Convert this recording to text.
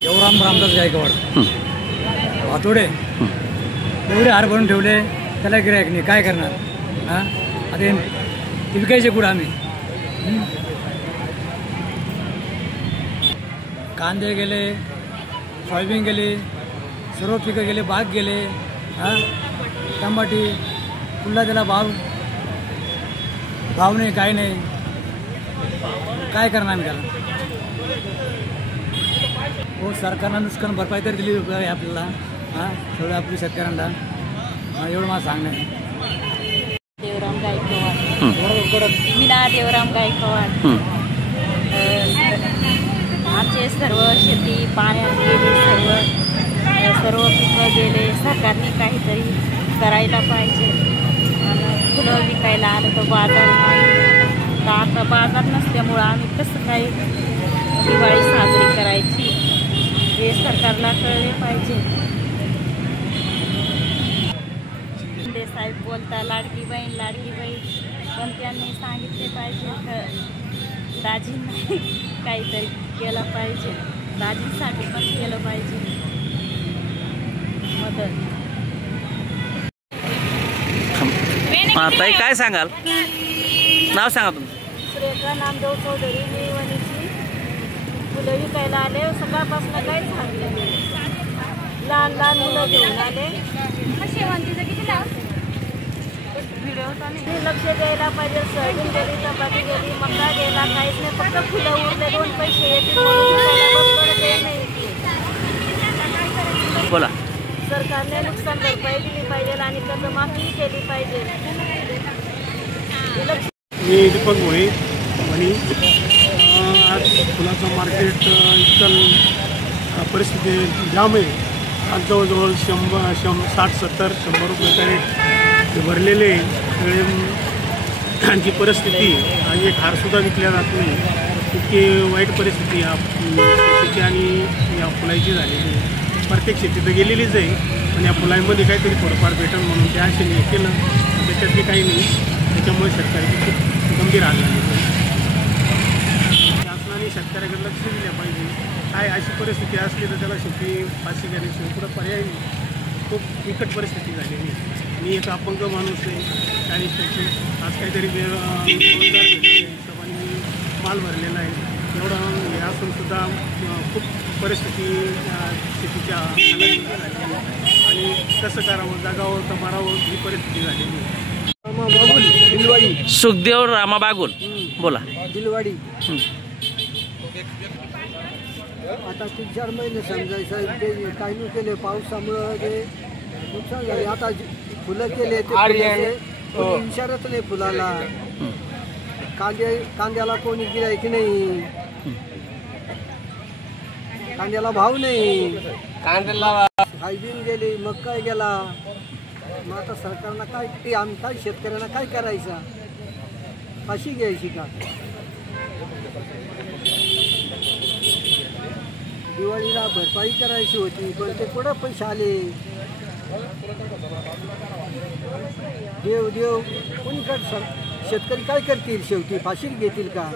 देवराम रामदास गायकवाड वातोडे एवढे हार भरून ठेवले, त्याला गिरायक नाही, काय करणार? हां, आता विकायचे कुठं आम्ही? कांदे गेले, सोयाबीन गेले, सर्व पिकं गेले, बाग गेले, हां, टमाटी पुन्हा त्याला भाव नाही, काय नाही, काय करणार आम्ही त्याला? हो, सरकारनं नुकसान भरपाई तर दिली आपल्याला, हां, सगळं आपल्या शेतकऱ्यांना, एवढं मला सांगणं आहे. देवराम गायकवाड, मीना देवराम गायकवाड. आमचे सर्व शेती पाण्यात गेली, सर्व पिकं गेले. सरकारने काहीतरी करायला पाहिजे. आणि फुलं विकायला आलं तर बाजार नाही, तर आता बाजार नसल्यामुळं आम्ही कसं काही दिवाळी साजरी करायची हे सरकारला कळले पाहिजे. साहेब बोलता लाडकी बहीण, पण त्यांनी सांगितले पाहिजे दाजींनी काहीतरी केलं पाहिजे, दाजींसाठी पण केलं पाहिजे मदत. ताई काय सांगाल? नाव सांगा तुमचं. सुरेखा नामदेव चौधरी. मी वणीची फुलं विकायला आले, सकाळपासून काहीच सांगले. लहान मुलं घेऊन आले. लक्ष द्यायला पाहिजे. सोयाबीन गेली, चपाती गेली, मका गेला, काहीच नाही, फक्त फुलं उरले. 2 पैसे येतील बोला. सरकारने नुकसान भरपाई दिली पाहिजे आणि कर्जमाफी केली पाहिजे. मी दीपक भोळे आणि आज फुलाचं मार्केट इतकं परिस्थिती जाम आहे. आज जवळजवळ 60-70-100 रुपये कॅरेट भरलेले सगळे. जी परिस्थिती आणि एक हारसुद्धा विकल्या जात नाही, इतकी वाईट परिस्थिती या शेतीची आणि या फुलाची झालेली. प्रत्येक शेती तर गेलेलीच आहे, पण या फुलांमध्ये काहीतरी थोडंफार भेटल म्हणून त्या आशेने केलं, त्याच्यातली काही नाही. त्याच्यामुळे शेतकऱ्याची खूप गंभीर हाल झाली. शासनाने शेतकऱ्याकडे लक्ष दिलं पाहिजे. काय अशी परिस्थिती असली तर त्याला शेती फाशी करायची, पुढं पर्याय नाही. खूप बिकट परिस्थिती झालेली. मी एक अपंग माणूस आहे, 40-45. आज काहीतरी हिशोबाने मी माल भरलेला आहे. एवढं हे असून सुद्धा खूप परिस्थिती शेतीच्या आणि कसं करावं, जगावं तर मारावं ही परिस्थिती झालेली. दिलवाडी. सुखदेव रामा बागुल. बोला. दिलवाडी. आता 3-4 महिने समजायचं ते काही नाही केले, पावसामुळं ते नुकसान झाले. आता फुलं केले ते विचारत नाही फुलाला. कांद्याला कोणी गिरायक नाही, कांद्याला भाव नाही, सोयाबीन गेली, मका गेला. मग आता सरकारनं काय, आम्ही काय शेतकऱ्यांना काय करायचं? फाशी घ्यायची का? दिवाळीला भरपाई करायची होती, पण ते कुठं पैसे आले? देव कोणीकडे शेतकरी काय करतील? शेवटी फाशी घेतील का?